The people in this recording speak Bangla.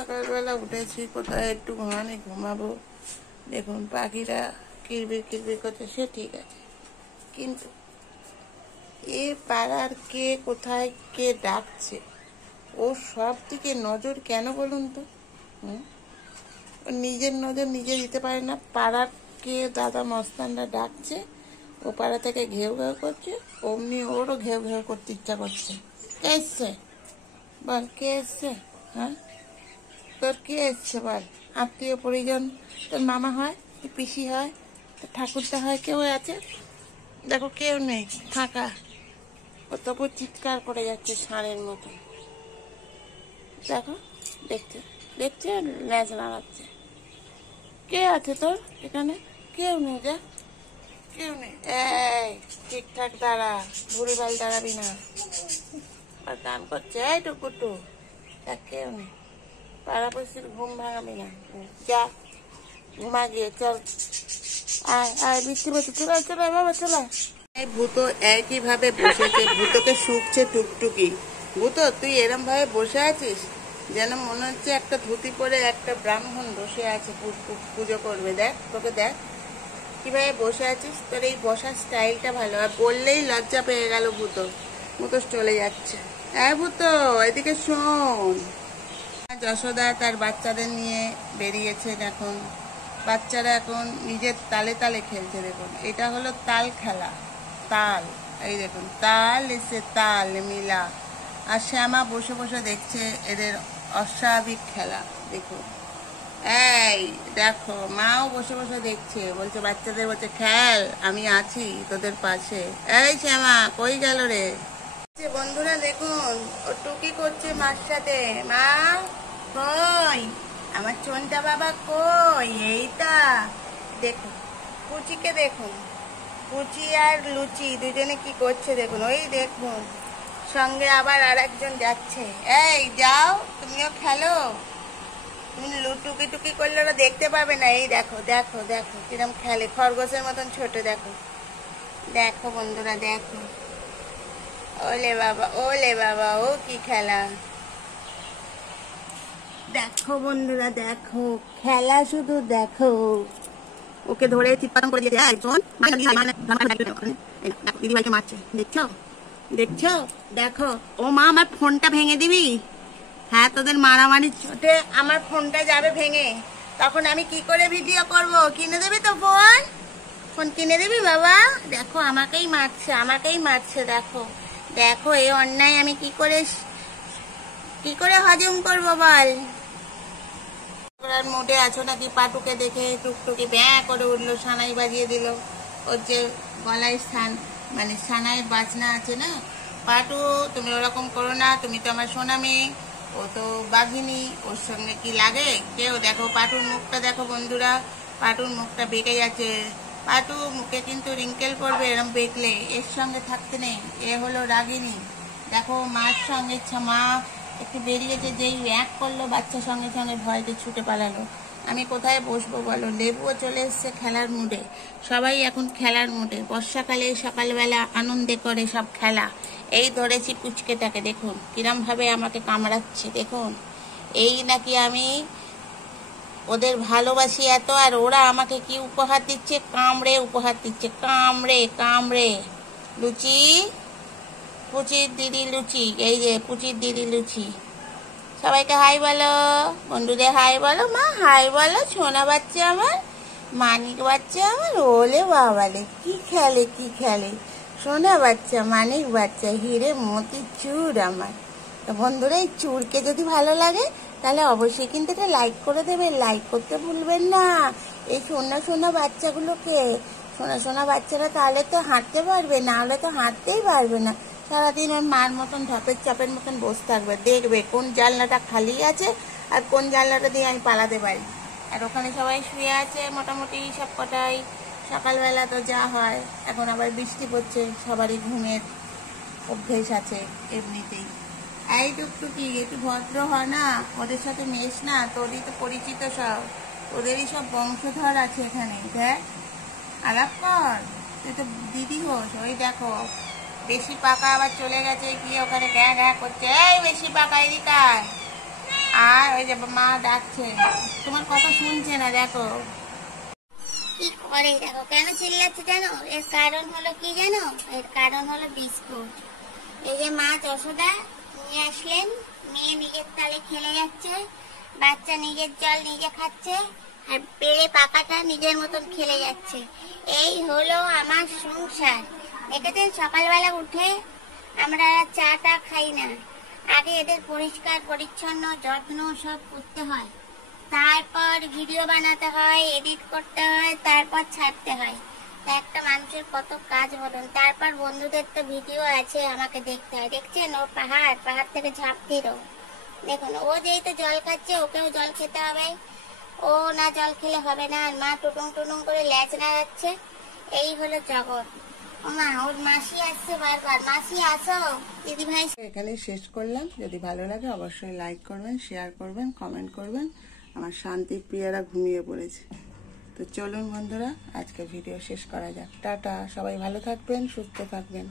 সকালবেলা উঠেছি, কোথায় একটু ঘুমাবো। দেখুন পাখিরা কিরবির কিরবির করছে, সে ঠিক আছে, কিন্তু এ পাড়ার কে কোথায় কে ডাকছে, ও সব দিকে নজর কেন বলুন তো? নিজের নজর নিজে দিতে পারে না। পাড়ার কে দাদা মস্তানরা ডাকছে, ও পাড়া থেকে ঘেউ ঘেউ করছে, অমনি ওরও ঘেউ ঘেউ করতে ইচ্ছা করছে। কে এসছে বল, কে এসছে? হ্যাঁ, তোর কে এসছে বল? আত্মীয় পরিজন, তোর মামা হয়, তোর পিসি হয়, তোর ঠাকুরদা হয়, কেউ আছে? দেখো কেউ নেই, ফাঁকা। ও তবু চিৎকার করে যাচ্ছে ষাঁড়ের মতো। দেখো, দেখছে দেখছে, ল্যাজ নাড়াচ্ছে। কে আছে তোর এখানে? কেউ নেই, যা, কেউ নেই। এই ঠিকঠাক দাঁড়া, ভুলভাল দাঁড়াবি না। আর গান করছে, এই টুকুটু, কেউ নেই। পাড়াপড়শির ঘুম ভাঙাবি না, যা ঘুমা গিয়ে। চল, আয় আয়, বৃষ্টি পড়ছে, চলে চলে বাবা চলে। এই ভূতো একই ভাবে বসেছে, ভূতকে শুকছে টুকটুকি। ভূত, তুই এরম ভাবে বসে আছিস যেন মনে হচ্ছে একটা ধুতি পরে একটা ব্রাহ্মণ বসে আছে, পুজো করবে। দেখ, তোকে দেখ কিভাবে বসে আছিস, তোর এই বসার স্টাইলটা ভালো। আর বললেই লজ্জা পেয়ে গেল ভূত, ভূত চলে যাচ্ছে। হ্যাঁ ভূত, এদিকে শোন। যশোদা তার বাচ্চাদের নিয়ে বেরিয়েছেন এখন। বাচ্চারা এখন নিজের তালে তালে খেলছে। দেখুন, এটা হলো তাল খেলা, তাল। এই দেখুন, তাল এসে তাল মিলা। আর শ্যামা বসে বসে দেখছে এদের অস্বাভাবিক খেলা। দেখুন, এই দেখো, মাও বসে বসে দেখছে, বলছে বাচ্চাদের, বলছে খেল, আমি আছি তোদের পাশে। এই শ্যামা কই গেল রে? বন্ধুরা দেখুন, ও টুকি করছে মার সাথে। মা কই, আমার চন্টা বাবা কই? এইটা দেখুন, পুচিকে দেখুন, পুচি আর লুচি দুজনে কি করছে দেখুন। ওই দেখুন, সঙ্গে আবার আর একজন যাচ্ছে। এই যাও, তুমিও খেলো। তুমি টুকি টুকি করলে ওরা দেখতে পাবে না। এই দেখো দেখো দেখো কিরম খেলে, খরগোশের মতন ছোট। দেখো দেখো বন্ধুরা, দেখো, ওলে বাবা, ওলে বাবা, ও কি খেলা। দেখো বন্ধুরা, দেখো খেলা, শুধু দেখো। ওকে ধরে চিৎপাদন করে দিয়েছে একজন, দিদিভাইকে মারছে। দেখছো দেখছো, দেখো। ও মা, আমার ফোনটা ভেঙে দিবি? হ্যাঁ, তোদের মারামারি চোটে আমার ফোনটা যাবে ভেঙে, তখন আমি কি করে ভিডিও করব? কিনে দেবি তো ফোন? ফোন কিনে দিবি বাবা? দেখো আমাকেই মারছে, আমাকেই মারছে। দেখো দেখো, এই অন্যায় আমি কি করে হজম করব বল? মুডে আছো নাকি? পাটুকে দেখে টুকটুকি ব্যাঁ করে উঠলো, সানাই বাজিয়ে দিল। ওর যে গলায় মানে সানাইয়ের বাজনা আছে না। পাটু, তুমি ওরকম করো না, তুমি তো আমার সোনা মেয়ে, ও তো বাঘিনী, ওর সঙ্গে কি লাগে কেউ? দেখো পাটুর মুখটা দেখো বন্ধুরা, পাটুর মুখটা বেঁকে যাচ্ছে। পাটু মুখে কিন্তু রিঙ্কেল পড়বে এরম বেঁকলে, এর সঙ্গে থাকতে নেই। এ হলো রাগিনী। দেখো মার সঙ্গে মা একটু বেরিয়েছে, যেই এক করলো, বাচ্চার সঙ্গে সঙ্গে ভয়তে ছুটে পালালো। আমি কোথায় বসবো বলো? লেবুও চলে এসছে খেলার মুডে, সবাই এখন খেলার মুডে। বর্ষাকালে সকালবেলা আনন্দে করে সব খেলা। এই ধরেছি পুচকেটাকে, দেখুন কিরম ভাবে আমাকে কামড়াচ্ছে। দেখুন, এই নাকি আমি ওদের ভালোবাসি এত, আর ওরা আমাকে কি উপহার দিচ্ছে? কামড়ে উপহার দিচ্ছে, কামড়ে কামড়ে। লুচি, পুচির দিদি লুচি, এই যে পুচির দিদি লুচি। সবাইকে হাই বলো, বন্ধুদের হাই বলো। মা হাই বলো, সোনা বাচ্চা আমার, মানিক বাচ্চা আমার। ওলে বাবালে, কি খেলে কি খেলে, সোনা বাচ্চা, মানিক বাচ্চা, হিরে মতি চুর আমার। তো বন্ধুরা, এই চুরকে যদি ভালো লাগে তাহলে অবশ্যই কিন্তু এটা লাইক করে দেবে, লাইক করতে ভুলবেন না। এই সোনা সোনা বাচ্চাগুলোকে, সোনা সোনা বাচ্চারা তাহলে তো হাঁটতে পারবে, না হলে তো হাঁটতেই পারবে না। সারাদিন ওর মার মতন ঢপের চাপের মতন বসে থাকবে, দেখবে কোন জানলাটা খালি আছে আর কোন জানলাটা দিয়ে আমি পালাতে পারি। আর ওখানে সবাই শুয়ে আছে মোটামুটি সব কটাই। সকালবেলা তো যা হয়, এখন আবার বৃষ্টি পড়ছে, সবারই ঘুমের অভ্যেস আছে এমনিতেই। এই টুকটুকি, একটু ভদ্র হয় না, ওদের সাথে মেশ না, তোরই তো পরিচিত সব, ওদেরই সব বংশধর আছে এখানে। দেখ, আলাপ কর, তুই তো দিদি হোস। ওই দেখো, বেশি পাকা আবার চলে গেছে, গিয়ে ওখানে গ্যাঁ গ্যাঁ করছে। এই বেশি পাকা, এদিকে আর ওই যে মা ডাকছে, তোমার কথা শুনছে না, দেখো কি করে, দেখো কেন চিল্লাচ্ছে জানো? এর কারণ হলো কি জানো? এর কারণ হলো বিস্কুট। এই যে মা যশোদা নিয়ে আসলেন, মেয়ে নিজের তালে খেলে যাচ্ছে, বাচ্চা নিজের জল নিজে খাচ্ছে, আর পেড়ে পাকাটা নিজের মতন খেলে যাচ্ছে। এই হলো আমার সংসার। এটাতে সকালবেলা উঠে আমরা চাটা খাই না, আগে এদের পরিষ্কার পরিচ্ছন্ন যত্ন সব করতে হয়, তারপর ভিডিও বানাতে হয়, এডিট করতে হয়, তারপর ছাড়তে হয়। তা একটা মানুষের কত কাজ বলুন। তারপর বন্ধুদের তো ভিডিও আছে, আমাকে দেখতে হয়। দেখছেন ও পাহাড় থেকে ঝাঁপ দিল, দেখুন ও যেই তো জল খাচ্ছে, ওকেও জল খেতে হবে। ও না জল খেলে হবে না। আর মা টুটুং টুটুং করে ল্যাচ নাড়াচ্ছে। এই হলো জগৎ। ও মা, ওর মাসি আসছে বারবার, মাসি আসো, দিদি ভাই। এখানে শেষ করলাম। যদি ভালো লাগে অবশ্যই লাইক করবেন, শেয়ার করবেন, কমেন্ট করবেন। আমার শান্তি প্রিয়ারা ঘুমিয়ে পড়েছে। তো চলুন বন্ধুরা, আজকে ভিডিও শেষ করা যাক। টাটা, সবাই ভালো থাকবেন, সুস্থ থাকবেন।